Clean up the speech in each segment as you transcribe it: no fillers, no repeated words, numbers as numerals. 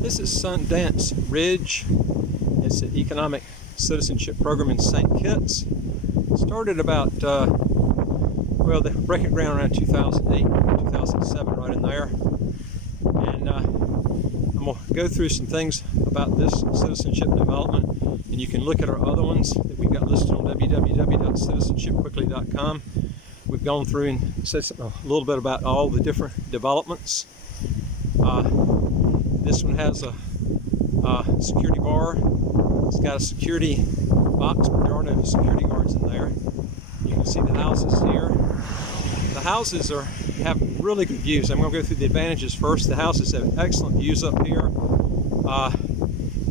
This is Sundance Ridge. It's an economic citizenship program in St. Kitts. Started about, well, they break it ground around 2008, 2007, right in there. And I'm going to go through some things about this citizenship development. And you can look at our other ones that we've got listed on www.citizenshipquickly.com. We've gone through and said a little bit about all the different developments. This one has a security bar. It's got a security box, but there are no security guards in there. You can see the houses here. The houses have really good views. I'm going to go through the advantages first. The houses have excellent views up here.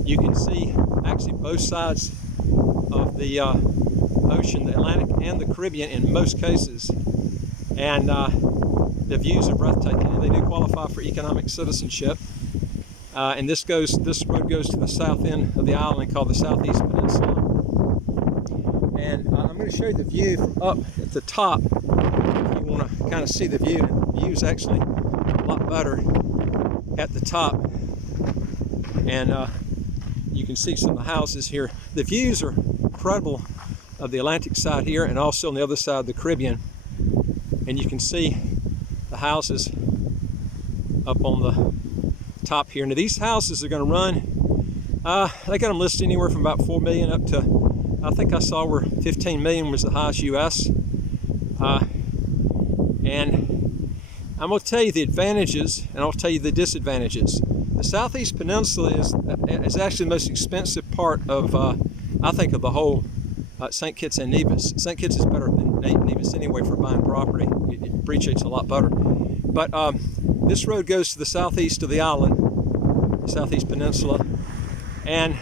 You can see actually both sides of the ocean, the Atlantic and the Caribbean in most cases. And the views are breathtaking, and they do qualify for economic citizenship. And this road goes to the south end of the island called the Southeast Peninsula. And I'm going to show you the view from up at the top. If you want to kind of see the view, the view is actually a lot better at the top. And you can see some of the houses here. The views are incredible of the Atlantic side here, and also on the other side of the Caribbean. And you can see the houses up on the top here. Now these houses are going to run, they got them listed anywhere from about 4 million up to, I think I saw where 15 million was the highest US. And I'm going to tell you the advantages, and I'll tell you the disadvantages. The Southeast Peninsula is actually the most expensive part of, I think, of the whole St. Kitts and Nevis. St. Kitts is better than Nevis anyway for buying property. It appreciates a lot better. But this road goes to the southeast of the island, the Southeast Peninsula. And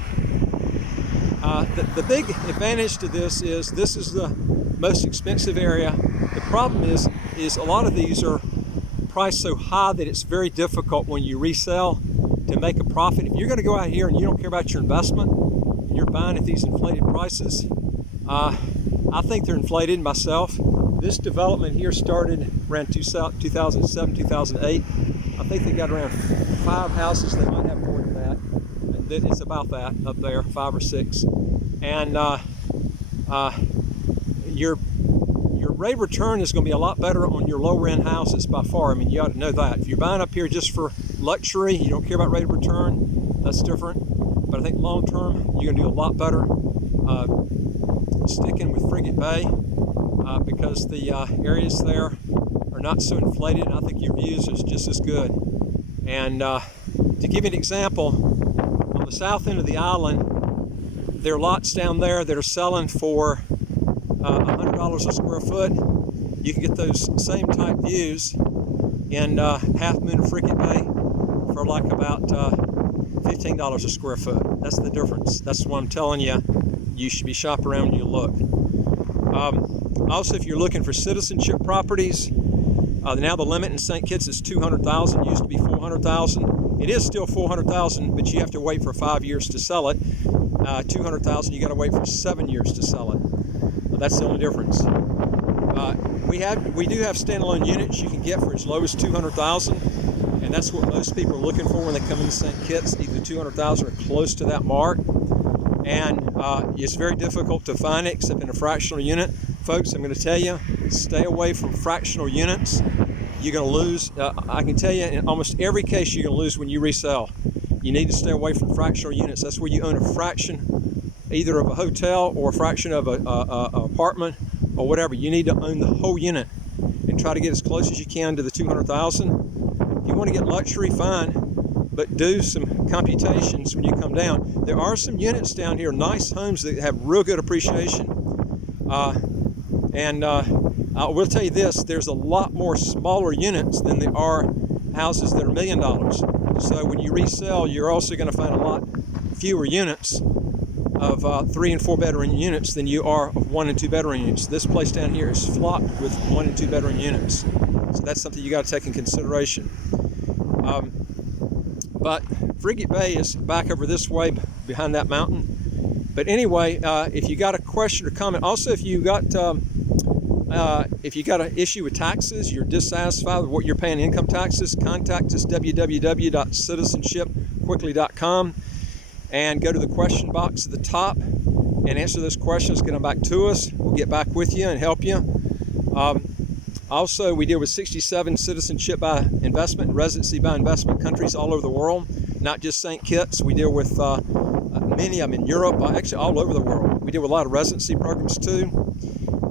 the big advantage to this is the most expensive area. The problem is a lot of these are priced so high that it's very difficult when you resell to make a profit. If you're going to go out here and you don't care about your investment, and you're buying at these inflated prices, I think they're inflated myself. This development here started around 2007, 2008. I think they got around 5 houses. They might have more than that. It's about that up there, 5 or 6. And your rate of return is going to be a lot better on your lower end houses by far. I mean, you ought to know that. If you're buying up here just for luxury, you don't care about rate of return, that's different. But I think long term, you're going to do a lot better sticking with Frigate Bay because the areas there are not so inflated, and I think your views is just as good. And to give you an example, on the south end of the island, there are lots down there that are selling for $100 a square foot. You can get those same type views in Half Moon or Frigate Bay for like about $15 a square foot. That's the difference. That's what I'm telling you. You should be shopping around when you look. Also, if you're looking for citizenship properties, now the limit in St. Kitts is 200,000. Used to be 400,000. It is still 400,000, but you have to wait for 5 years to sell it. 200,000, you got to wait for 7 years to sell it. That's the only difference. We do have standalone units you can get for as low as 200,000, and that's what most people are looking for when they come into St. Kitts, either 200,000 or close to that mark. And it's very difficult to find it except in a fractional unit. Folks, I'm going to tell you, stay away from fractional units. You're going to lose. I can tell you in almost every case you're going to lose when you resell. You need to stay away from fractional units. That's where you own a fraction either of a hotel or a fraction of an apartment or whatever. You need to own the whole unit and try to get as close as you can to the 200,000. If you want to get luxury, fine, but do some computations when you come down. There are some units down here, nice homes that have real good appreciation. I will tell you this, there's a lot more smaller units than there are houses that are $1 million. So when you resell, you're also going to find a lot fewer units of 3 and 4 bedroom units than you are of 1 and 2 bedroom units. This place down here is flocked with 1 and 2 bedroom units. So that's something you got to take in consideration. But Frigate Bay is back over this way behind that mountain. But anyway, if you got a question or comment, also if you got If you got an issue with taxes, you're dissatisfied with what you're paying income taxes, contact us, www.citizenshipquickly.com, and go to the question box at the top and answer those questions. Get them back to us. We'll get back with you and help you. Also, we deal with 67 citizenship by investment and residency by investment countries all over the world, not just St. Kitts. We deal with many of them in Europe, actually all over the world. We deal with a lot of residency programs too.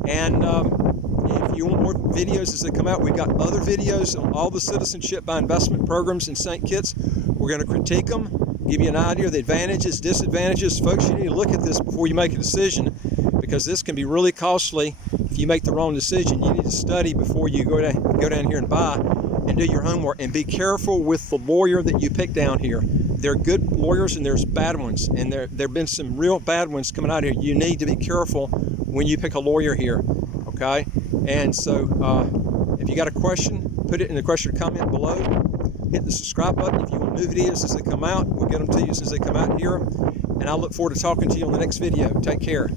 And if you want more videos as they come out, we've got other videos on all the citizenship by investment programs in St. Kitts. We're going to critique them, give you an idea of the advantages, disadvantages. Folks, you need to look at this before you make a decision, because this can be really costly. If you make the wrong decision, you need to study before you go down here and buy, and do your homework, and be careful with the lawyer that you pick down here. There are good lawyers and there's bad ones, and there have been some real bad ones coming out here. You need to be careful when you pick a lawyer here, okay? And so if you got a question, put it in the question comment below. Hit the subscribe button if you want new videos as they come out. We'll get them to you as they come out here. And I look forward to talking to you on the next video. Take care.